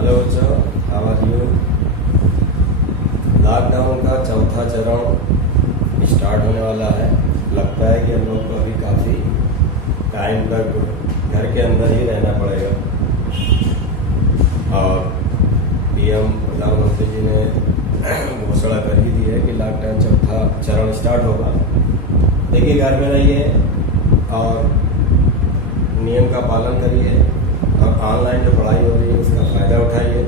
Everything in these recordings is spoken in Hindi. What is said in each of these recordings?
हेलो बच्चों, हाउ आर यू। लॉकडाउन का चौथा चरण स्टार्ट होने वाला है। लगता है कि हम लोग को अभी काफ़ी टाइम तक घर के अंदर ही रहना पड़ेगा। और पीएम प्रधानमंत्री जी ने घोषणा कर ही दी है कि लॉकडाउन चौथा चरण स्टार्ट होगा। देखिए, घर में रहिए और नियम का पालन करिए और ऑनलाइन जो पढ़ाई हो रही है उसका फ़ायदा उठाइए।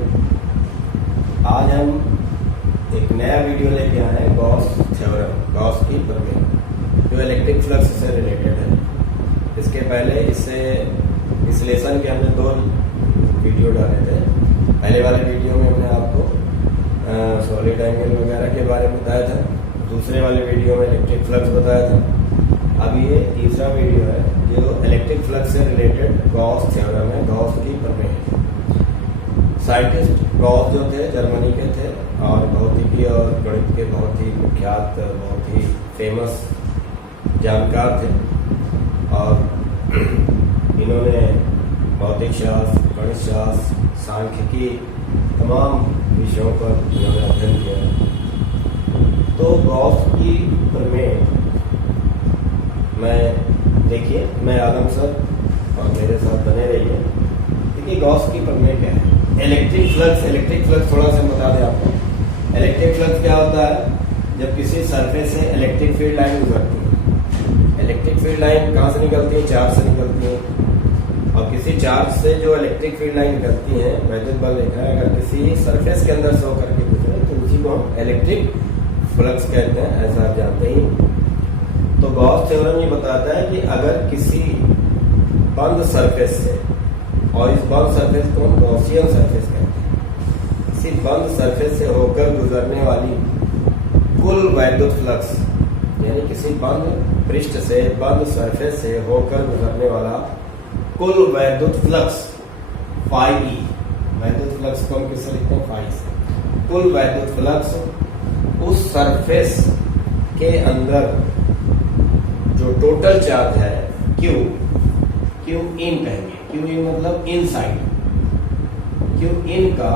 आज हम एक नया वीडियो लेके आए हैं, गॉस थ्योरम, गॉस की प्रमेय, जो इलेक्ट्रिक फ्लक्स से रिलेटेड है। इसके पहले इससे विश्लेषण के हमने 2 वीडियो डाले थे। पहले वाले वीडियो में हमने आपको सॉलिड एंगल वगैरह के बारे में बताया था। दूसरे वाले वीडियो में इलेक्ट्रिक फ्लक्स बताया था। अब ये तीसरा वीडियो है जो इलेक्ट्रिक फ्लक्स से रिलेटेड गॉस थ्योरम है, गॉस की प्रमेय। साइंटिस्ट गॉस जो थे जर्मनी के थे और भौतिकी और गणित के बहुत ही विख्यात, बहुत ही फेमस जानकार थे। और इन्होंने भौतिक शास्त्र, गणित शास्त्र, सांख्यिकी तमाम विषयों पर इन्होंने अध्ययन किया। तो गॉस की प्रमेय देखिए, मैं आलम सर और मेरे साथ बने रहिए। देखिए, गॉस की प्रमेय क्या है। इलेक्ट्रिक फ्लक्स थोड़ा सा बता दें आपको। इलेक्ट्रिक फ्लक्स क्या होता है? जब किसी सरफेस से इलेक्ट्रिक फील्ड लाइन गुजरती है। इलेक्ट्रिक फील्ड लाइन कहाँ से निकलती है? चार्ज से निकलती है। और किसी चार्ज से जो इलेक्ट्रिक फील्ड लाइन निकलती है, वैद्युत बल देखा है, अगर किसी सरफेस के अंदर से होकर के गुजरे तो उसी को हम इलेक्ट्रिक फ्लक्स कहते हैं, ऐसा आप जानते ही। तो गॉस थ्योरम ये बताता है कि अगर किसी बंद सरफेस से, और इस बंद सरफेस को हम गॉसियन सरफेस कहते हैं, किसी बंद सरफेस से होकर गुजरने वाली कुल वैद्युत फ्लक्स, यानी किसी बंद पृष्ठ से, बंद सरफेस से होकर गुजरने वाला कुल वैद्युत फ्लक्स फाई ई, वैद्युत फ्लक्स को हम किससे लिखते हैं? फाई से। कुल वैद्युत फ्लक्स उस सरफेस के अंदर जो टोटल चार्ज है क्यू इन कहेंगे। क्यू इन मतलब इनसाइड। क्यू इन का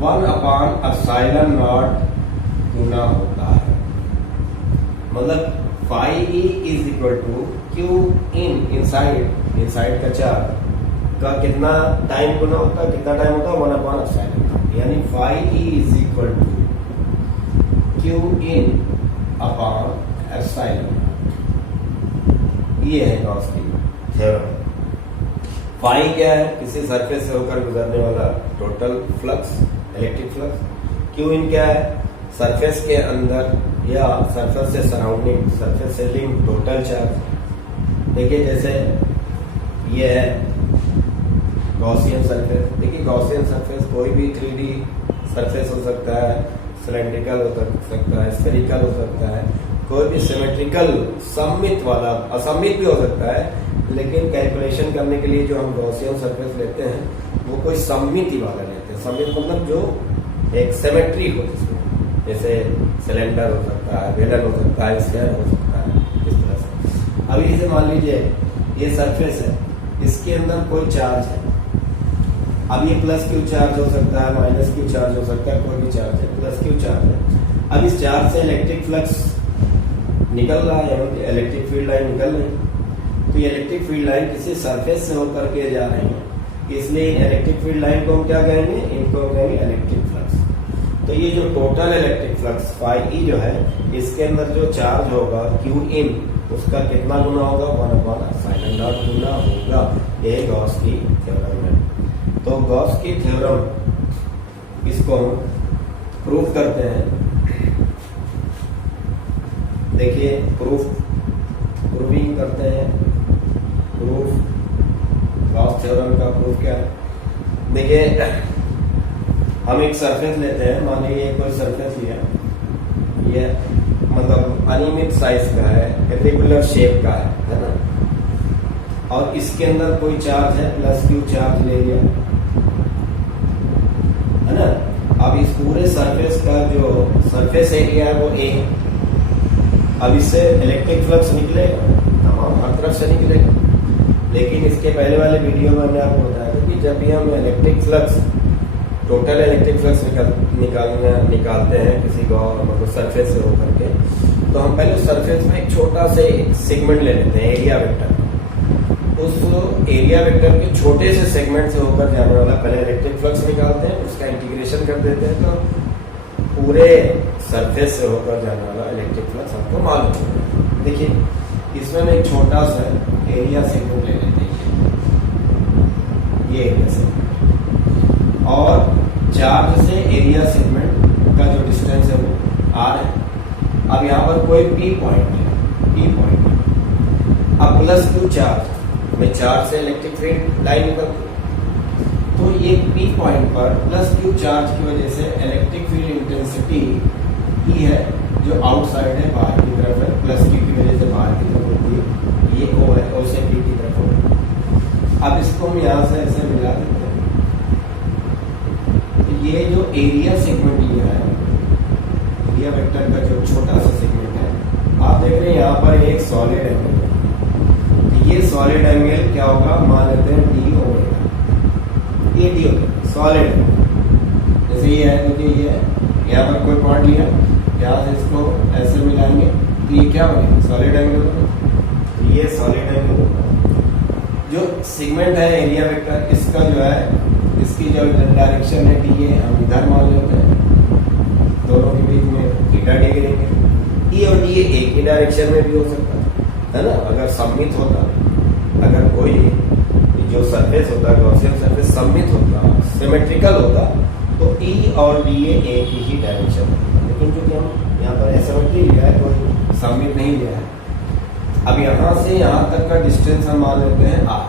1/ε0 गुना होता है। मतलब phi E is equal to Q in, inside का चार्ज का कितना टाइम गुना होता है? कितना टाइम होता है? 1/ε0। यानी phi E is equal to Q in upon epsilon. ये है गॉस की थ्योरम। फाई क्या है? किसी सरफेस से होकर गुजरने वाला total flux, electric flux. Q in क्या है? सरफेस के अंदर या सरफेस से सराउंडिंग, सरफेस से लिंक टोटल चार्ज। देखिए, जैसे ये है गॉसियन सरफेस। देखिए, गॉसियन सरफेस कोई भी 3D सरफेस हो सकता है, सिलेंड्रिकल हो सकता है, स्फेरिकल हो सकता है, कोई भी सिमेट्रिकल, सममित वाला, असममित भी हो सकता है। लेकिन कैलकुलेशन करने के लिए जो हम गॉसियन सरफेस लेते हैं वो कोई सममिति वाला लेते हैं। सममित मतलब जो एक सिमेट्री हो, जिसमें जैसे सिलेंडर हो सकता है, बेलन हो सकता है, स्फीयर हो सकता है, इस तरह से। अभी इसे मान लीजिए ये सरफेस है, इसके अंदर कोई चार्ज है। अब ये प्लस क्यू चार्ज हो सकता है, माइनस क्यू चार्ज हो सकता है, कोई भी चार्ज है, प्लस क्यू चार्ज है। अब इस चार्ज से इलेक्ट्रिक फ्लक्स निकल रहा है, या इलेक्ट्रिक फील्ड लाइन निकल रही है। तो ये इलेक्ट्रिक फील्ड लाइन किसी सरफेस से होकर के जा रही है, इसलिए इलेक्ट्रिक फील्ड लाइन को हम क्या कहेंगे? इनको हम कहेंगे इलेक्ट्रिक फ्लक्स। तो ये जो total electric flux phi E जो है, इसके अंदर जो चार्ज होगा क्यू इन, उसका कितना गुना होगा? 1/ε0 गुना होगा। यही गॉस की थ्योरम है। तो गॉस की थ्योरम, इसको हम प्रूव करते हैं। देखिए, प्रूविंग करते हैं। गॉस थ्योरम का प्रूफ क्या है? देखिए, हम एक सरफेस लेते हैं, मान लीजिए कोई सरफेस लिया, ये मतलब अनियमित साइज का है, इरेगुलर शेप का है ना। और इसके अंदर कोई चार्ज है, प्लस क्यू चार्ज ले लिया, है ना। अब इस पूरे सरफेस का जो सरफेस एरिया है वो ए है। अब इससे इलेक्ट्रिक फ्लक्स निकलेगा, तमाम हर तरफ से निकलेगा। लेकिन इसके पहले वाले वीडियो में हमने आपको बताया था कि जब भी हम electric flux total electric flux निकालते हैं किसी मतलब सरफेस से होकर के, तो हम पहले सरफेस में एक छोटा से सेगमेंट ले लेते हैं एरिया वेक्टर। उस एरिया वेक्टर के छोटे से सेगमेंट से होकर जाने वाला पहले इलेक्ट्रिक फ्लक्स निकालते हैं, उसका इंटीग्रेशन कर देते हैं, तो पूरे सरफेस से होकर जाने वाला इलेक्ट्रिक फ्लक्स हमको मालूम होगा। देखिए इसमें हम एक छोटा सा एरिया सेगमेंट ले लेते हैं, ये एरिया सेगमेंट, और चार्ज से एरिया सेगमेंट का जो डिस्टेंस है वो आर है। अब यहाँ पर कोई पी पॉइंट है, पी पॉइंट, अब प्लस क्यू चार्ज में चार्ज से इलेक्ट्रिक फील्ड लाइन निकलती है, तो ये पी पॉइंट पर प्लस क्यू चार्ज की वजह से इलेक्ट्रिक फील्ड इंटेंसिटी ई है जो आउटसाइड है, बाहर की तरफ है, प्लस क्यू की वजह से बाहर की तरफ होती है, ये ओ है, ओ से पी की तरफ होगी। अब इसको हम यहाँ से ऐसे मिला देते हैं, ये जो एरिया सेगमेंट ये है, एरिया वेक्टर का जो छोटा सा सेगमेंट है, आप देख रहे हैं यहाँ पर एक सॉलिड एंगल है, तो ये सॉलिड एंगल क्या होगा, मान लेते हैं डी होगा, ये डी होगा सॉलिड एंगल। जैसे ये है, क्योंकि ये है, यहाँ पर कोई पॉइंट लिया, यहाँ से इसको ऐसे मिलाएंगे तो ये क्या होगा, सॉलिड एंगल होगा, ये सॉलिड एंगल होगा। जो सेगमेंट है एरिया वेक्टर, इसका जो है, इसकी जो डायरेक्शन है डी ए, हम इधर मान लेते हैं, दोनों के बीच में थीटा डिग्री है। ई और डी ए एक ही डायरेक्शन में भी हो सकता है ना, अगर सममित होता, अगर कोई जो सरफेस होता है गॉसियन सरफेस सममित होता, सिमेट्रिकल होता, तो ई और डी ए एक ही डायरेक्शन होता। लेकिन क्योंकि हम यहाँ पर एसिमेट्री लिया है, कोई सममित नहीं लिया है। अब यहाँ से यहाँ तक का डिस्टेंस हम मान लेते हैं आर,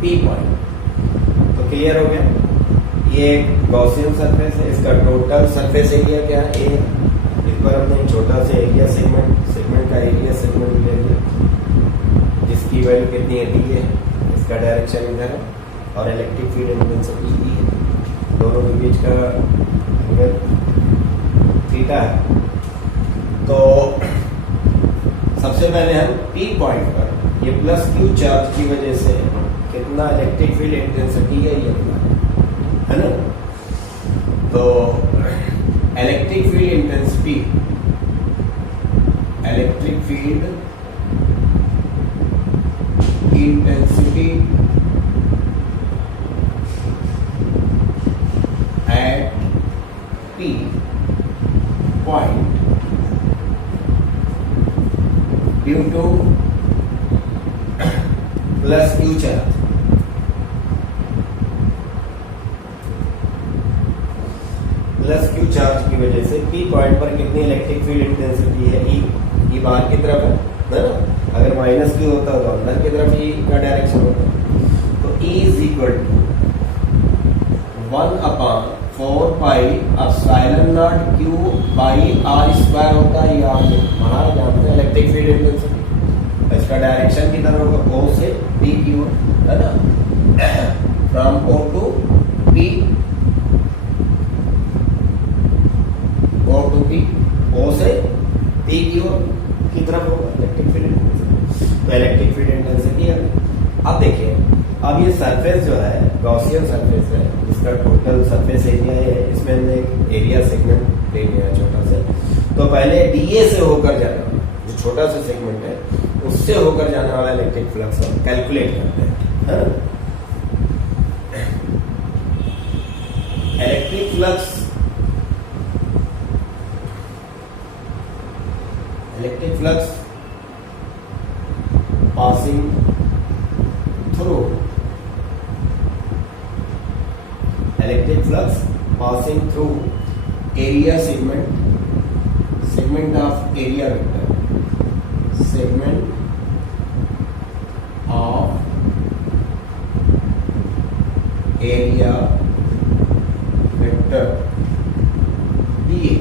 पी पॉइंट, तो क्लियर हो गया। ये गॉसियन सरफेस है, इसका टोटल सरफेस एरिया क्या है, ए। इस पर हमने छोटा सा एरिया सेगमेंट का एरिया सेगमेंट ले लिया, जिसकी वैल्यू कितनी है, डी है, इसका डायरेक्शन इधर है, और इलेक्ट्रिक फील्ड इंटेंसिटी ई है, दोनों के बीच का एंगल थीटा है। तो सबसे पहले हम पी पॉइंट पर ये प्लस क्यू चार्ज की वजह से कितना इलेक्ट्रिक फील्ड इंटेंसिटी है ये है ना। तो electric field intensity at P point due two plus Q charge, plus Q charge की वजह से पी पॉइंट पर कितनी इलेक्ट्रिक फील्ड इंटेंसिटी है, ई बाहर की तरफ है ना। अगर माइनस क्यू होता तो अंदर की तरफ ई का डायरेक्शन होता, तो E is equal to 1/4 pi epsilon not Q by R square होता है। ये आप बाहर जानते हैं इलेक्ट्रिक फील्ड इंटेंसिटी, इसका डायरेक्शन किधर होगा, ओ से पी की ओर है ना, from O to P, O से पी की ओर की तरफ होगा इलेक्ट्रिक फील्ड इंटेंसिटी। तो इलेक्ट्रिक फील्ड इंटेंसिटी है। अब देखिए, अब ये सरफेस जो है गॉसियन सरफेस है, इसका टोटल सरफेस एरिया है, इसमें हमने एक एरिया सेगमेंट ले लिया छोटा सा। तो पहले डीए से होकर जाना, जो छोटा सा सेगमेंट है उससे होकर जाने वाला इलेक्ट्रिक फ्लक्स हम कैलकुलेट करते हैं। Electric flux passing through, electric flux passing through area segment of area vector, segment of area vector dA।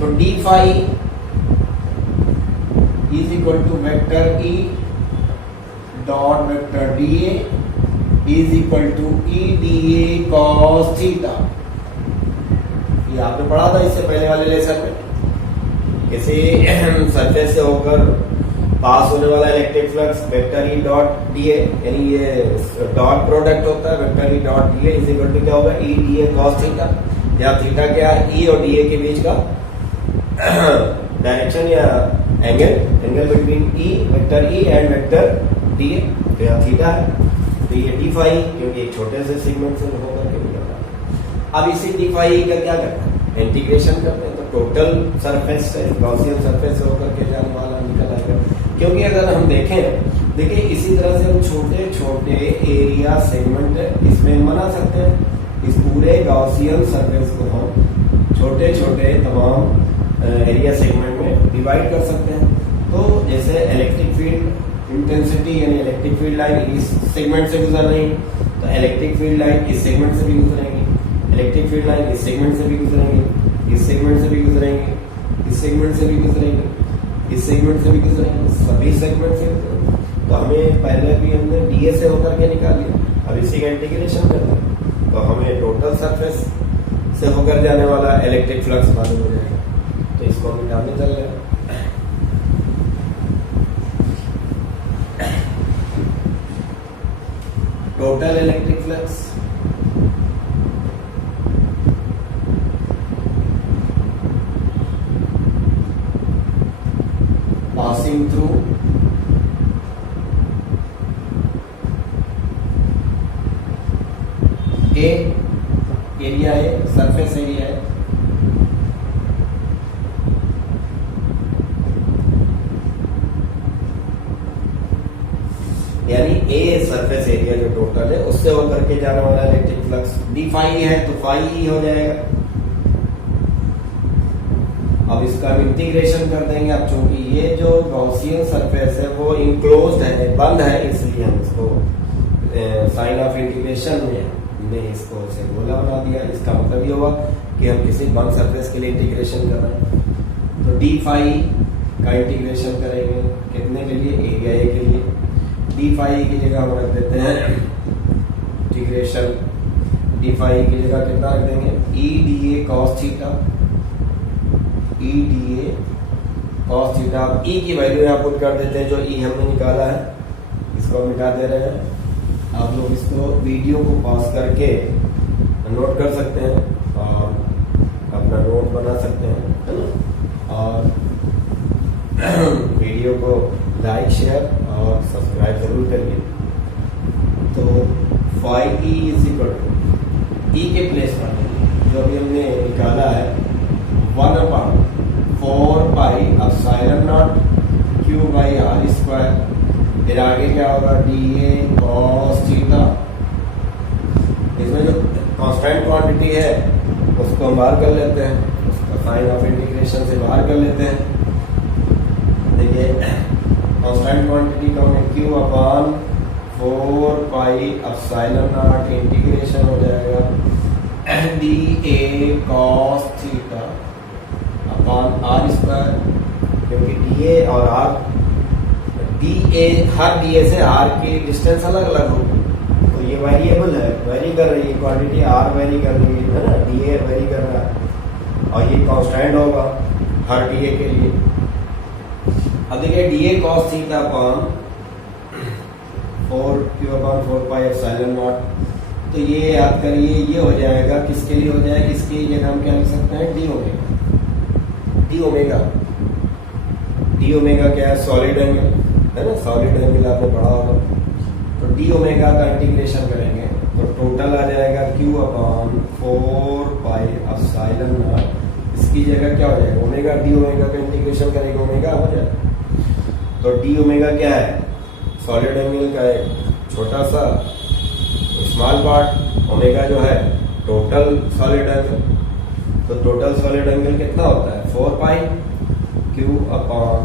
तो D phi is equal to vector E dot vector D A is equal to E D A cos theta. ये आपने पढ़ा था इससे पहले वाले लेसन में। किसी सरफेस से होकर पास होने वाला electric flux vector E dot DA, यानी ये डॉट प्रोडक्ट होता है, vector E dot DA is equal to क्या होगा, ई डीए कॉस थीटा। यहाँ थीटा क्या है, ई और डीए के बीच का डायरेक्शन या angle between E vector E and vector DA, तो यहाँ थीटा है, तो ये डी फाई, क्योंकि एक छोटे से सेगमेंट से होकर के निकला। अब इसी डी फाई का क्या करना है, इंटीग्रेशन करते हैं, तो टोटल सरफेस से गॉसियन सरफेस से होकर के जाने वाला निकल आएगा। क्योंकि अगर हम देखें, देखिए इसी तरह से हम छोटे छोटे एरिया सेगमेंट इसमें बना सकते हैं। इस पूरे गॉसियन सरफेस को हम छोटे छोटे तमाम एरिया सेगमेंट में डिवाइड कर सकते हैं। तो जैसे इलेक्ट्रिक फील्ड इंटेंसिटी यानी इलेक्ट्रिक फील्ड लाइन इस सेगमेंट से गुजर रही, तो इलेक्ट्रिक फील्ड लाइन इस सेगमेंट से भी गुजरेंगी, इलेक्ट्रिक फील्ड लाइन इस सेगमेंट से भी गुजरेंगी, इस सेगमेंट से भी गुजरेंगे, इस सेगमेंट से भी गुजरेंगे, इस सेगमेंट से भी गुजरेंगे, सभी सेगमेंट से गुजरेंगे। तो हमें पहले भी हमने डीए से होकर के निकाल लिया, अब इसी का इंटीग्रेशन करना है, तो हमें टोटल सरफेस से होकर जाने वाला इलेक्ट्रिक फ्लक्स मालूम हो जाएगा। तो इसको हम निकालने चल रहे हैं। Total electric flux passing through A area है, सरफेस एरिया है, यानी ए सरफेस एरिया जो टोटल है उससे होकर के जाने वाला इलेक्ट्रिक फ्लक्स डी फाई है, तो फाई ही हो जाएगा। अब इसका इंटीग्रेशन कर देंगे। अब चूंकि ये जो गॉसियन सरफेस है वो इनक्लोज्ड है, बंद है, इसलिए हम इसको साइन ऑफ इंटीग्रेशन में इसको से गोला बना दिया। इसका मतलब ये हुआ कि हम किसी बंद सरफेस के लिए इंटीग्रेशन कर रहे हैं। तो डी फाई का इंटीग्रेशन करेंगे कितने के लिए, एरिया ए के लिए। डी फाई की जगह हम रख देते हैं इंटीग्रेशन, डी फाई की जगह कितना रख देंगे, ई D A cos theta, E D A cos theta. अब ई की वैल्यू यहाँ पुट कर देते हैं, जो ई हमने निकाला है इसको मिटा दे रहे हैं। आप लोग इसको वीडियो को पॉज करके नोट कर सकते हैं और अपना नोट बना सकते हैं, है ना। और वीडियो को लाइक शेयर और सब्सक्राइब जरूर करिए। तो phi E is equal to E के प्लेस पर जो अभी हमने निकाला है 1/4 pi epsilon not Q by R square. फिर आगे क्या होगा, डी ए कॉस थीटा। इसमें जो कांस्टेंट क्वांटिटी है उसको हम बाहर कर लेते हैं, उसका साइन ऑफ इंटीग्रेशन से बाहर कर लेते हैं। देखिए कांस्टेंट क्वांटिटी का हमें Q upon 4 pi epsilon nought integration हो जाएगा D A cos theta upon R square, क्योंकि डी ए और आर डी ए हर डी ए से आर की डिस्टेंस अलग अलग होगी, तो ये वेरिएबल है, वेरी कर रही है क्वांटिटी, आर वेरी कर रही है ना, डी ए वेरी कर रहा है और ये कांस्टेंट होगा हर डी ए के लिए। अब देखिए D A cos theta upon 4 Q upon 4 pi epsilon nought, तो ये याद करिए ये हो जाएगा, किसके लिए हो जाएगा, इसके जगह हम क्या लिख सकते हैं, D omega. D omega, D omega क्या है, सॉलिड एंगल है ना, सॉलिड एंगल आपने पढ़ा होगा। तो डी ओमेगा का इंटीग्रेशन करेंगे तो टोटल आ जाएगा Q upon 4 pi epsilon naught. इसकी जगह क्या हो जाएगा, ओमेगा, डी ओमेगा का इंटीग्रेशन करेंगे ओमेगा हो जाएगा। तो डी ओमेगा क्या है, सॉलिड एंगल का एक छोटा सा स्मॉल पार्ट, ओमेगा जो है टोटल सॉलिड एंगल। तो टोटल सॉलिड एंगल कितना होता है, 4 pi q upon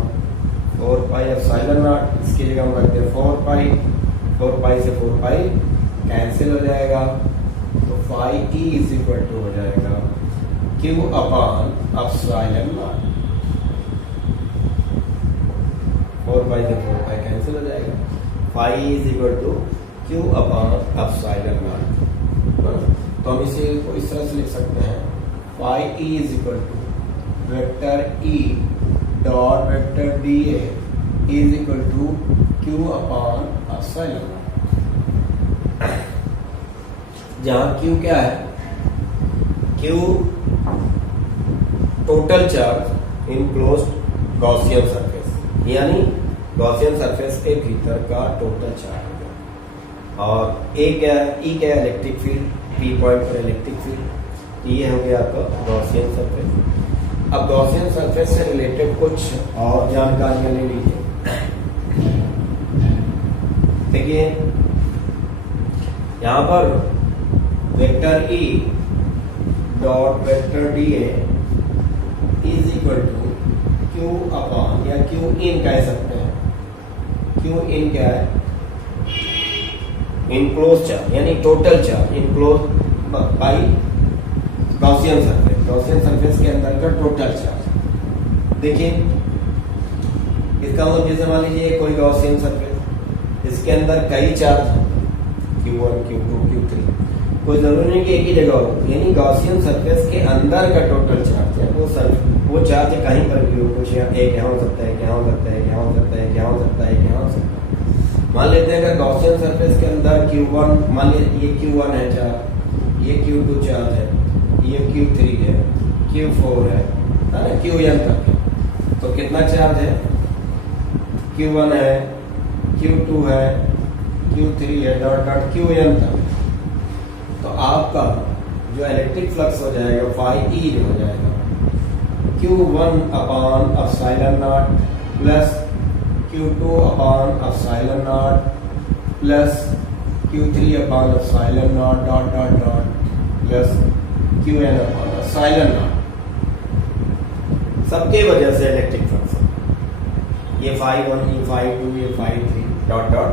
4 pi epsilon naught. इसकी जगह हम रखते हैं 4 पाई, 4 पाई से 4 पाई कैंसिल हो जाएगा, तो phi E is equal to हो जाएगा Q upon epsilon nought. 4 pi से 4 पाई कैंसिल हो जाएगा, phi E is equal to Q upon epsilon nought. तो हम इसे को इस तरह से लिख सकते हैं, phi E is equal to vector E dot vector D A is equal to Q upon epsilon. जहां क्यू क्या है, Q total charge enclosed Gaussian surface, यानी गॉसियन सरफेस के भीतर का टोटल चार्ज होगा। और ए क्या है, ई क्या है, इलेक्ट्रिक फील्ड, पी पॉइंट पर इलेक्ट्रिक फील्ड, ये हो गया आपका गॉसियन सरफेस। अब गॉसियन सरफेस से रिलेटेड कुछ और जानकारियां ले लीजिए। देखिए यहां पर vector E dot vector D A is equal to Q upon, या क्यू इन कह सकते हैं, क्यू इन क्या है, इनक्लोज चार्ज यानी total charge enclose by Gaussian surface, Gaussian surface के अंदर का टोटल चार्ज। देखिए इसका मतलब जैसे मान लीजिए कोई गॉसियन सरफेस, इसके अंदर कई चार्ज हैं, Q1, Q2, Q3, कोई जरूरी नहीं कि एक ही जगह हो, यानी गॉसियन सरफेस के अंदर का टोटल चार्ज है वो चार्ज कहीं पर भी हो, कुछ एक यहाँ हो सकता है, क्या हो सकता है, क्या हो सकता है, क्या हो सकता है, क्या हो सकता है। मान लेते हैं अगर गॉसियन सरफेस के अंदर Q1, मान लीजिए ये Q1 है चार्ज, ये Q2 चार्ज है, ये Q3 है, Q4 है ना, Qn तक है, तो कितना चार्ज है, Q1 है, Q2 है, Q3 है, डॉट डॉट Qn तक। तो आपका जो इलेक्ट्रिक फ्लक्स हो जाएगा फाई ई जो हो जाएगा Q1 upon epsilon not plus Q2 upon epsilon not plus Q3 upon epsilon not dot dot dot plus Qn upon epsilon not. सबके वजह से इलेक्ट्रिक फ्लक्स ये फाई 1, ये फाई 2, ये phi 3 dot dot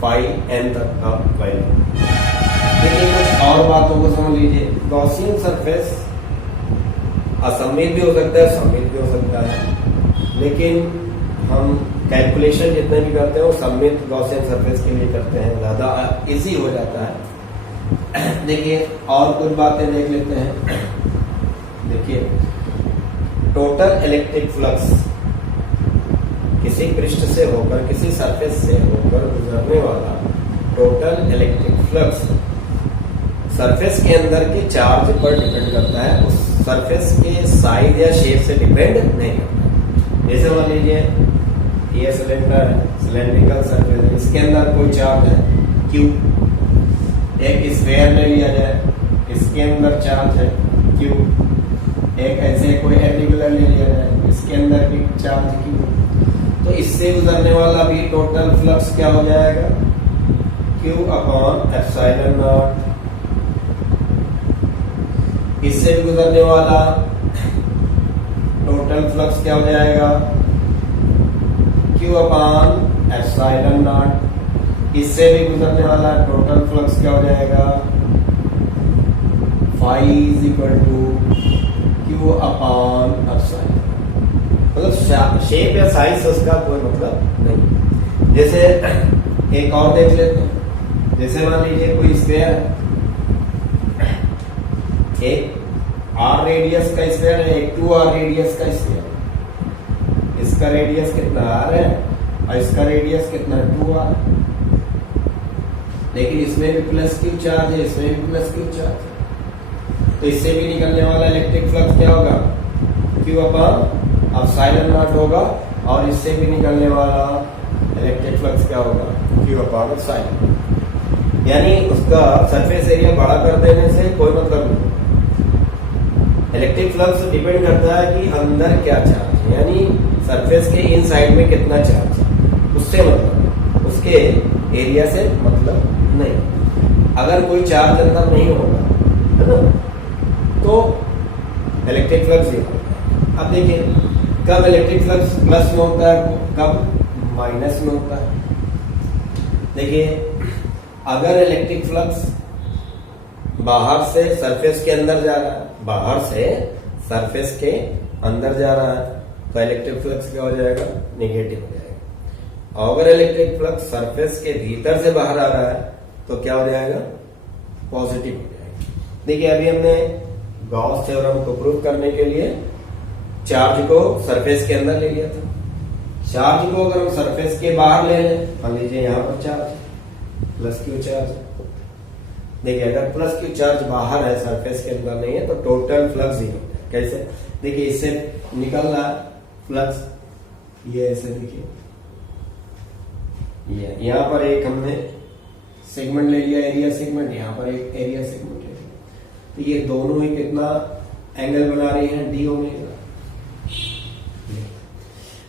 phi n तक का वैल्यू। लेकिन कुछ और बातों को समझ लीजिए। गॉसियन सरफेस असममित भी हो सकता है, सममित भी हो सकता है, लेकिन हम कैलकुलेशन जितने भी करते हैं वो सममित गॉसियन सरफेस के लिए करते हैं, ज्यादा इजी हो जाता है। देखिए और कुछ बातें देख लेते हैं। देखिए टोटल इलेक्ट्रिक फ्लक्स किसी पृष्ठ से होकर, किसी सरफेस से होकर गुजरने वाला टोटल इलेक्ट्रिक फ्लक्स सरफेस के अंदर के चार्ज पर डिपेंड करता है, उस सरफेस के साइज या शेप से डिपेंड नहीं करता। जैसे मान लीजिए ये सिलेंडर है, सिलेंड्रिकल सरफेस, इसके अंदर कोई चार्ज है Q, एक स्फीयर ले लिया जाए, इसके अंदर चार्ज है Q, एक ऐसे कोई रेक्टेंगुलर ले लिया जाए, इसके अंदर भी चार्ज Q, तो इससे गुजरने वाला भी टोटल फ्लक्स क्या हो जाएगा, Q अपॉन एप्सिलॉन नॉट। इससे भी गुजरने वाला टोटल फ्लक्स क्या हो जाएगा, Q अपॉन एप्सिलॉन नॉट। इससे भी गुजरने वाला टोटल फ्लक्स क्या हो जाएगा, phi is equal to Q upon epsilon. मतलब शेप या साइज से उसका कोई मतलब नहीं। जैसे एक और देख लेते हैं। जैसे मान लीजिए कोई स्फीयर है, एक r रेडियस का स्फीयर है, एक 2r रेडियस का स्फीयर। इसका रेडियस कितना r है और इसका रेडियस कितना 2r, लेकिन इसमें भी प्लस Q चार्ज है, इसमें भी प्लस Q चार्ज है। तो इससे भी निकलने वाला इलेक्ट्रिक फ्लक्स क्या होगा, Q अपॉन एप्सिलॉन नॉट होगा, और इससे भी निकलने वाला इलेक्ट्रिक फ्लक्स क्या होगा, Q अपॉन एप्सिलॉन। यानी उसका सरफेस एरिया बड़ा कर देने से कोई मतलब नहीं। इलेक्ट्रिक फ्लक्स डिपेंड करता है कि अंदर क्या चार्ज है, यानी सरफेस के इन साइड में कितना चार्ज है, उससे मतलब, उसके एरिया से मतलब नहीं। अगर कोई चार्ज अंदर नहीं होगा, है ना, तो इलेक्ट्रिक फ्लक्स ये होगा। अब देखिए कब इलेक्ट्रिक फ्लक्स प्लस में होता है, कब माइनस में होता है। देखिए अगर इलेक्ट्रिक फ्लक्स बाहर से सरफेस के अंदर जा रहा है, बाहर से सरफेस के अंदर जा रहा है, तो इलेक्ट्रिक फ्लक्स क्या हो जाएगा, नेगेटिव हो जाएगा। और अगर इलेक्ट्रिक फ्लक्स सरफेस के भीतर से बाहर आ रहा है तो क्या हो जाएगा, पॉजिटिव हो जाएगा। देखिए अभी हमने गॉस थ्योरम को प्रूव करने के लिए चार्ज को सरफेस के अंदर ले लिया था, चार्ज को अगर हम सरफेस के बाहर ले लें, मान लीजिए यहाँ पर चार्ज प्लस क्यू चार्ज, देखिए अगर प्लस क्यू चार्ज बाहर है सरफेस के अंदर नहीं है तो टोटल फ्लक्स जीरो है। कैसे? देखिए इससे निकल रहा है फ्लक्स, ये ऐसे देखिए, ये यहाँ पर एक हमने सेगमेंट ले लिया एरिया सेगमेंट, यहाँ पर एक एरिया सेगमेंट ले लिया, तो ये दोनों ही कितना एंगल बना रही हैं, डी ओमेगा।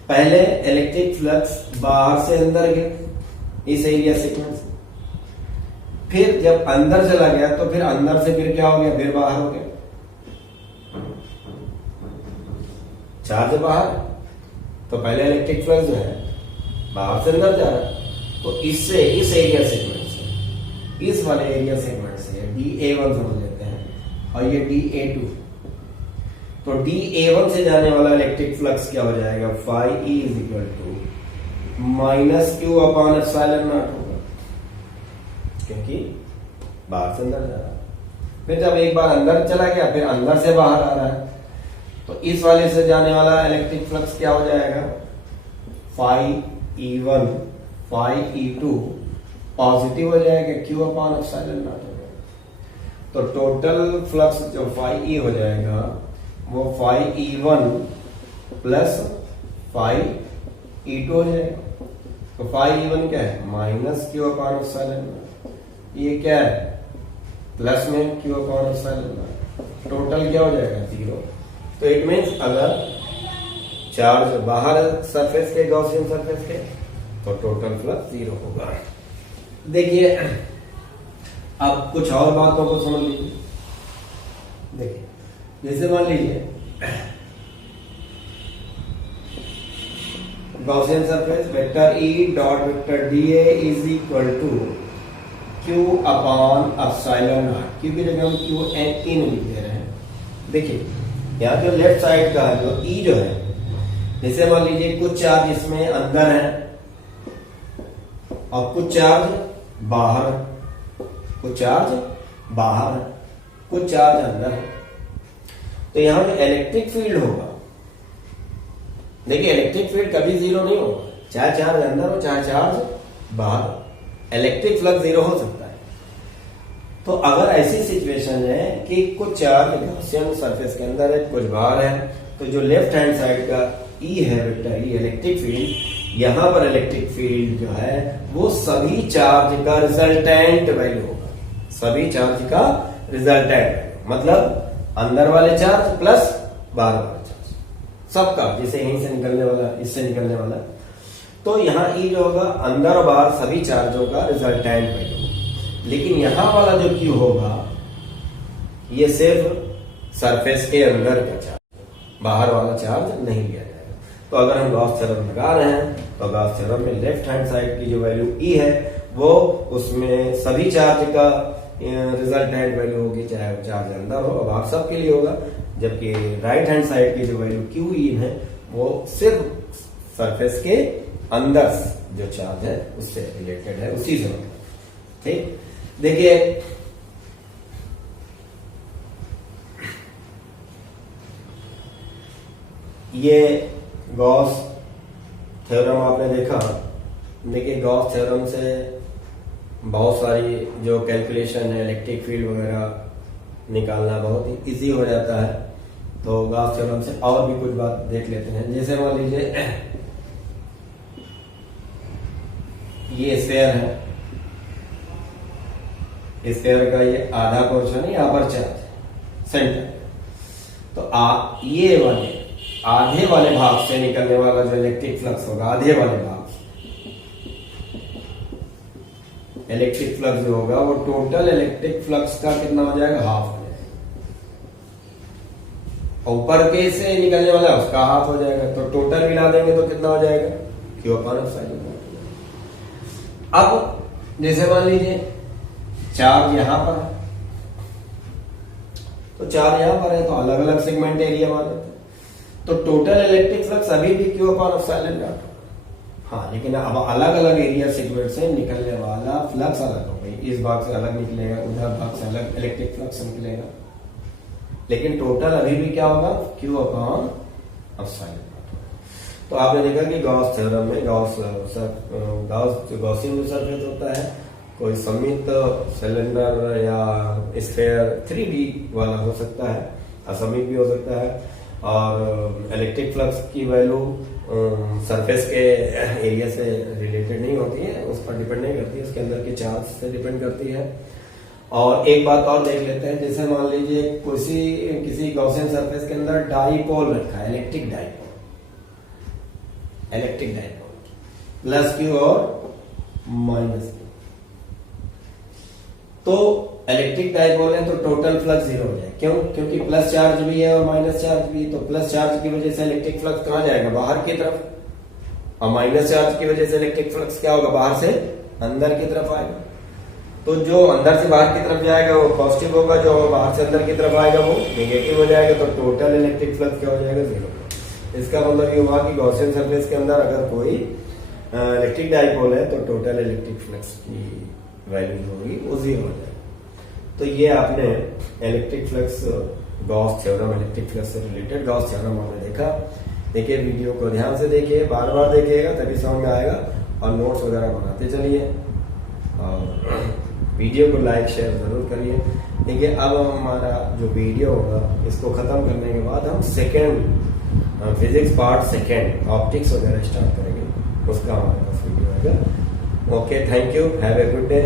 पहले इलेक्ट्रिक फ्लक्स बाहर से अंदर गया इस एरिया सेगमेंट से, फिर जब अंदर चला गया तो फिर अंदर से फिर क्या हो गया, फिर बाहर हो गया। चार्ज बाहर, तो पहले इलेक्ट्रिक फ्लक्स जो है बाहर से अंदर जा रहा है, तो इससे इस एरिया सेगमेंट से, इस वाले एरिया सेगमेंट से DA1 समझ लेते हैं और ये DA2, तो DA1 से जाने वाला इलेक्ट्रिक फ्लक्स क्या हो जाएगा, phi E is equal to minus Q upon epsilon nought होगा, क्योंकि बाहर से अंदर जा रहा है। फिर जब एक बार अंदर चला गया फिर अंदर से बाहर आ रहा है, तो इस वाले से जाने वाला इलेक्ट्रिक फ्लक्स क्या हो जाएगा, phi E1 phi E2 positive हो जाएगा, क्यू अपॉन एप्सिलॉन नॉट हो जाएगा। तो टोटल फ्लक्स जो phi E हो जाएगा वो phi E1 plus phi E2 हो जाएगा। तो phi E1 क्या है, minus Q upon epsilon not, ये क्या है प्लस में Q upon epsilon not, total क्या हो जाएगा, जीरो। तो इट मीन्स अगर चार्ज बाहर सरफेस के, गॉसियन सरफेस के, तो टोटल फ्लक्स जीरो होगा। देखिए अब कुछ और बातों को समझ लीजिए। देखिए जैसे मान लीजिए Gaussian surface vector E dot vector DA is equal to Q upon epsilon not, Q की जगह हम क्यू एन इन लिख दे रहे हैं। देखिए यहाँ जो लेफ्ट साइड का जो E जो है, जैसे मान लीजिए कुछ चार्ज इसमें अंदर है और कुछ चार्ज बाहर, कुछ चार्ज बाहर, कुछ चार्ज अंदर है, तो यहां जो इलेक्ट्रिक फील्ड होगा, देखिए इलेक्ट्रिक फील्ड कभी जीरो नहीं होगा, चाहे चार्ज अंदर हो चाहे चार्ज बाहर, इलेक्ट्रिक फ्लक्स जीरो हो सकता है। तो अगर ऐसी सिचुएशन है कि कुछ चार्ज गॉसियन सरफेस के अंदर है कुछ बाहर है, तो जो लेफ्ट हैंड साइड का E है वेक्टर E इलेक्ट्रिक फील्ड, यहां पर इलेक्ट्रिक फील्ड जो है वो सभी चार्ज का रिजल्टेंट वैल्यू होगा, सभी चार्ज का रिजल्टेंट, मतलब अंदर वाले चार्ज प्लस बाहर वाले चार्ज, सबका, जैसे यहीं से निकलने वाला इससे निकलने वाला, तो यहाँ E जो होगा अंदर और बाहर सभी चार्जों का रिजल्टेंट वैल्यू। लेकिन यहां वाला जो Q होगा ये सिर्फ सरफेस के अंदर का चार्ज, बाहर वाला चार्ज नहीं लिया जाएगा। तो अगर हम गॉस थ्योरम लगा रहे हैं तो गॉस थ्योरम में लेफ्ट हैंड साइड की जो वैल्यू E है वो उसमें सभी चार्ज का रिजल्टेंट वैल्यू होगी, चाहे वो चार्ज अंदर हो और बाहर सबके लिए होगा, जबकि राइट हैंड साइड की जो वैल्यू QE है वो सिर्फ सरफेस के अंदर जो चार्ज है उससे रिलेटेड है, उसी से मतलब। ठीक, देखिए ये गॉस थ्योरम आपने देखा। देखिए गॉस थ्योरम से बहुत सारी जो कैलकुलेशन है इलेक्ट्रिक फील्ड वगैरह निकालना बहुत ही इजी हो जाता है। तो गॉस थ्योरम से और भी कुछ बात देख लेते हैं। जैसे मान लीजिए ये स्फीयर है, स्फीयर का ये आधा पोर्शन है यहाँ पर चार्ज सेंटर, तो ये वाले आधे वाले भाग से निकलने वाला जो इलेक्ट्रिक फ्लक्स होगा, आधे वाले भाग इलेक्ट्रिक फ्लक्स जो होगा वो टोटल इलेक्ट्रिक फ्लक्स का कितना हो जाएगा, हाफ हो जाएगा। ऊपर के से निकलने वाला उसका हाफ हो जाएगा, तो टोटल मिला देंगे तो कितना हो जाएगा, क्यू अपॉन एप्सिलॉन। अब जैसे मान लीजिए चार्ज यहां पर है, तो चार्ज यहां पर है तो अलग अलग सेगमेंट एरिया मान लेते हैं, तो टोटल इलेक्ट्रिक फ्लक्स अभी भी क्यू अपॉन एप्सिलॉन नॉट। हाँ, लेकिन अब अलग अलग एरिया सेगमेंट से निकलने वाला फ्लक्स अलग हो गई, इस भाग से अलग निकलेगा, उधर भाग से अलग इलेक्ट्रिक फ्लक्स निकलेगा, लेकिन टोटल अभी भी क्या होगा, क्यू अपॉन एप्सिलॉन नॉट। तो आपने देखा कि गॉस थ्योरम में गॉसियन जो सरफेस होता है, कोई सममित सिलेंडर या स्फेयर 3D वाला हो सकता है, असममित भी हो सकता है, और इलेक्ट्रिक फ्लक्स की वैल्यू सरफेस के एरिया से रिलेटेड नहीं होती है, उस पर डिपेंड नहीं करती है, उसके अंदर के चार्ज से डिपेंड करती है। और एक बात और देख लेते हैं, जैसे मान लीजिए किसी गॉसियन सरफेस के अंदर डाइपोल रखा है, इलेक्ट्रिक डाइपोल प्लस क्यू और माइनस क्यू। तो इलेक्ट्रिक डाइपोल है तो टोटल फ्लक्स जीरो हो जाए। क्यों? क्योंकि प्लस चार्ज भी है और माइनस चार्ज भी है। तो प्लस चार्ज की वजह से इलेक्ट्रिक फ्लक्स कहां जाएगा? बाहर की तरफ। और माइनस चार्ज की वजह से इलेक्ट्रिक फ्लक्स क्या होगा? बाहर से अंदर की तरफ आएगा। तो जो अंदर से बाहर की तरफ जाएगा वो पॉजिटिव होगा, जो बाहर से अंदर की तरफ आएगा वो नेगेटिव हो जाएगा। तो टोटल इलेक्ट्रिक फ्लक्स क्या हो जाएगा? जीरो। इसका मतलब ये हुआ कि गॉसियन सरफेस के अंदर अगर कोई इलेक्ट्रिक डाइपोल है तो टोटल इलेक्ट्रिक फ्लक्स की वैल्यू जो होगी वो जीरो हो जाएगी। तो ये आपने electric flux Gauss theorem, electric flux से रिलेटेड गॉस थ्योरम आपने देखा। देखिए वीडियो को ध्यान से देखिए, बार बार देखिएगा तभी समझ में आएगा, और नोट्स वगैरह बनाते चलिए और वीडियो को लाइक शेयर जरूर करिए। देखिए अब हमारा जो वीडियो होगा इसको खत्म करने के बाद हम second physics part second optics वगैरह स्टार्ट करेंगे, उसका हमारे पास वीडियो आएगा। Okay, thank you, have a good day.